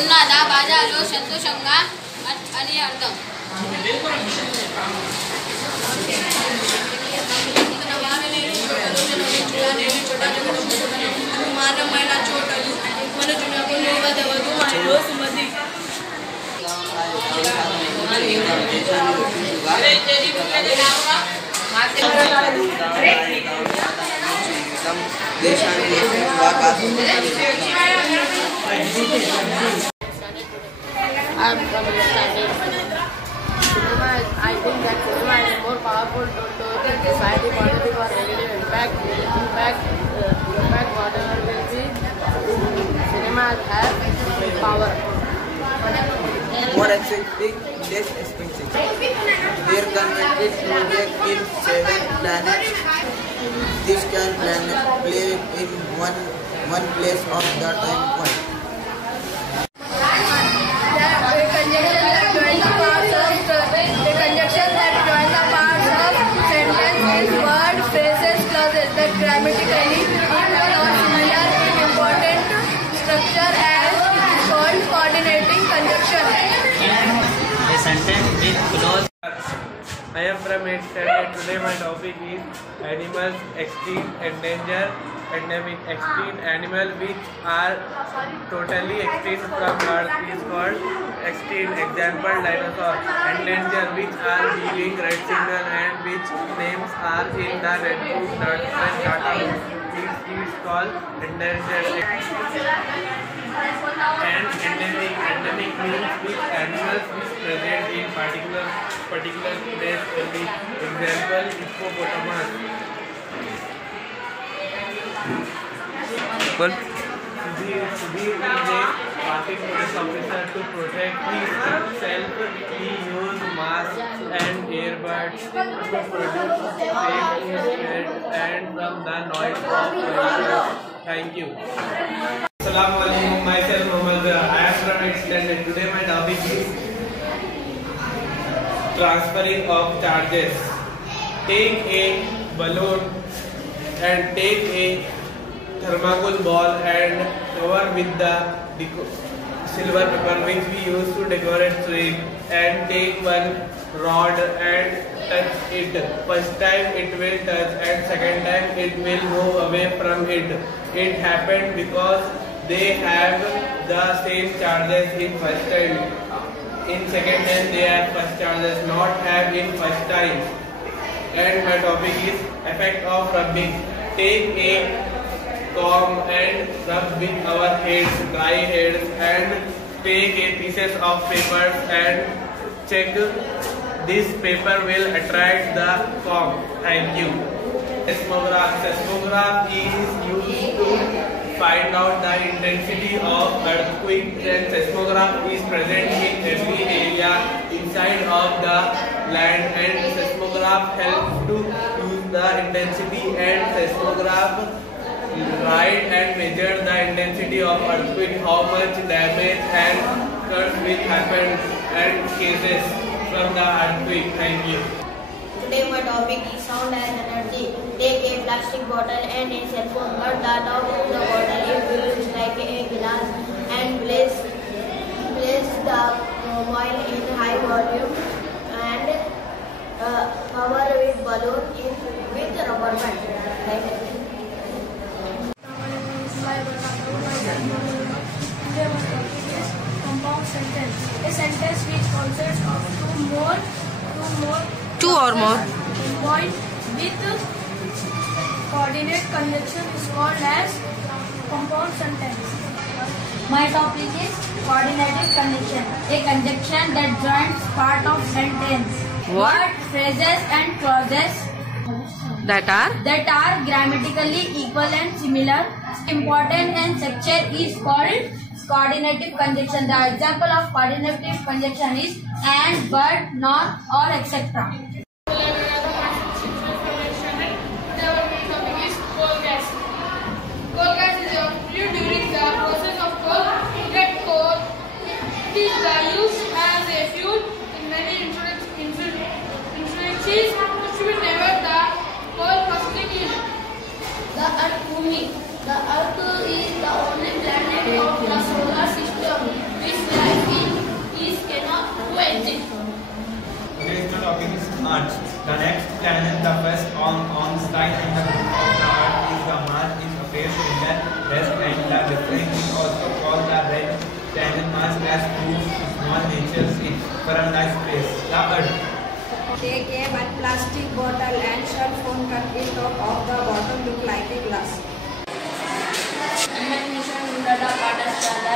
ఉన్నదా బాజాలో సంతోషంగా అని అర్థం. మానమైన చోటలు మనుజునకు నిలవదవదు ఆయనలో Sumathi. I think that cinema is more powerful to decide the positive or negative impact. Whatever will be, cinemas have power. More exciting, less expensive. They are connected to in 7 planets. This can play in one place of the time point. Grammatically not similar in important structure as called coordinating conjunction. A sentence with clause. I am from 8th standard. Today my topic is animals extinct, endangered, endemic. Extinct animal which are totally extinct from earth is called extinct. Example, dinosaur. Endangered which are giving red signal and which names are in the red book and data book is called endangered. And endemic means which animals is present in particular place only. Example, hippopotamus. Sudhir is a party police officer. To protect himself, he used masks and earbuds to produce safe head and from the noise of vehicles. Thank you. Assalamu alaikum. Myself Mohammed. I am from 8th standard. Today my topic is transferring of charges. Take a balloon and take a thermocol ball and cover with the silver paper which we use to decorate tree, and take one rod and touch it. First time it will touch and second time it will move away from it. It happened because they have the same charges in first time. In second time they have first charges not have in first time. And my topic is effect of rubbing. Take a comb and rub with our heads, dry heads, and take a pieces of papers and check. This paper will attract the comb. Thank you. Seismograph. Seismograph is used to find out the intensity of earthquake. Then seismograph is present in every area inside of the land, and seismograph helps to use the intensity, and seismograph write and measure the intensity of earthquake, how much damage and cuts will happen and cases from the earthquake. Thank you. Today my topic is sound and energy. Take a plastic bottle and a cell phone. Cut the top of the bottle is like a glass and place the mobile in high volume and cover with balloon with rubber band. Thank you. Compound sentence. A sentence which consists of two or more point with coordinate conjunction is called as compound sentence. My topic is coordinated conjunction. A conjunction that joins part of sentence. What? Phrases and clauses That are grammatically equal and similar. Important and structure is called coordinative conjunction. The example of coordinative conjunction is and, but, not, or, etc. Coal gas is a fluid during the process of coal. Get coal. It is used as a fuel in many industries, which will never the whole facility. The Earth Bhumi. The Earth is the only planet of the solar system which life is cannot coexist. Today's topic is Mars. The next planet, the first on sight of the Earth is the Mars. It appears in the west, and the difference is also called the red planet. Mars has two small natures in paradise space. The Earth. Take a one plastic bottle and shell phone cut the top of the bottle look like a glass. ఉన్నత పాఠశాల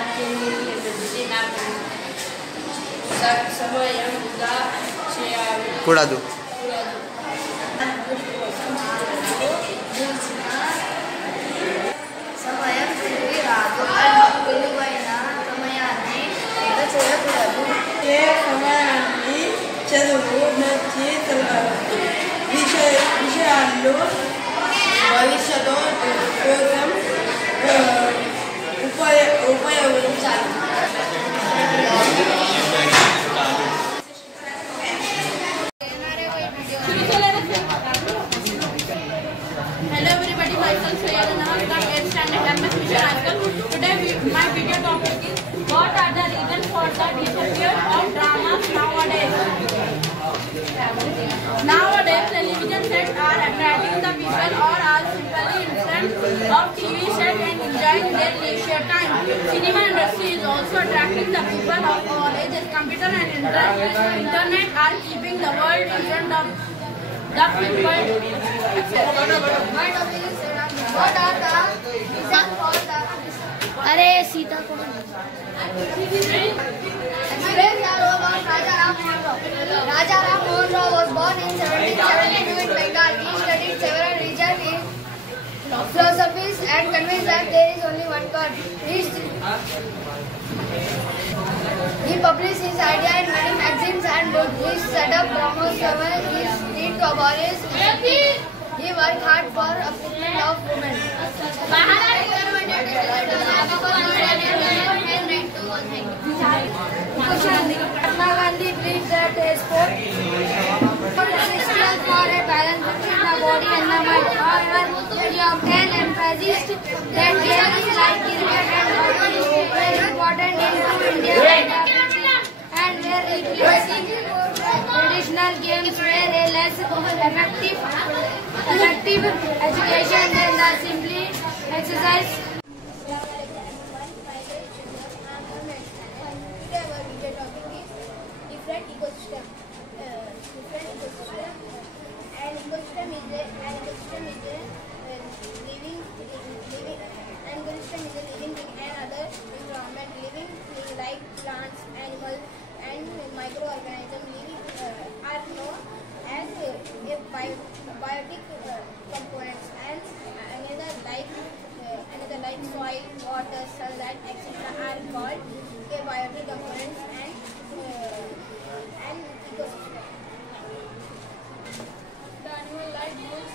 సమయం వృధా కూడదు. సమయం తిరిగి రాదు. విలువైన సమయాన్ని వృధా చేయకూడదు. ఏ సమయాన్ని చదువు నచ్చి విషయాల్లో భవిష్యత్తు కోసం ఉపయోగించాలి. Hello everybody, myself Sayadana from 8th standard MS Mission High School. Today my video topic is what are the reasons for the disappearance of dramas nowadays. Nowadays television sets are attracting the people or are simply in front of TV set and enjoying their leisure time. Cinema industry is also attracting the people of all ages. Computer and internet are keeping the world in front of the people. What are the reasons for the अरे सीता को Explain the role of Raja Ram Mohan Rao. Raja Ram Mohan Rao was born in 1772 in Bengal. He studied several religions in philosophies and convinced that there is only one God. He published his idea in many magazines and books. He set up Brahmo Samaj. He tried to abolish discipline. He worked hard for upliftment of women. Mahatma Gandhi believes that sport is essential for a balance between the body and the mind. However, he often emphasized that games like cricket and hockey were important in India and were replacing traditional games were a less effective education than the simply exercise. Different ecosystem. An ecosystem is a living thing and other environment. Living things like plants, animals, and microorganisms are known as biotic components, and another like soil, water, sunlight, etc. are called abiotic components and ecosystem. The animal like wolves,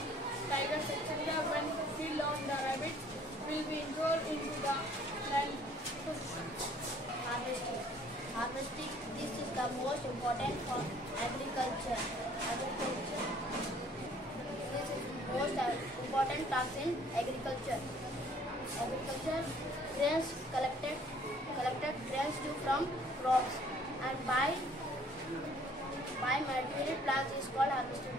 tigers, etc. when killed on the rabbits will be involved into the land ecosystem. Harvesting. This is the most important for agriculture. This is most important task in agriculture. Grains collected grains from crops and by mature plants is called harvesting.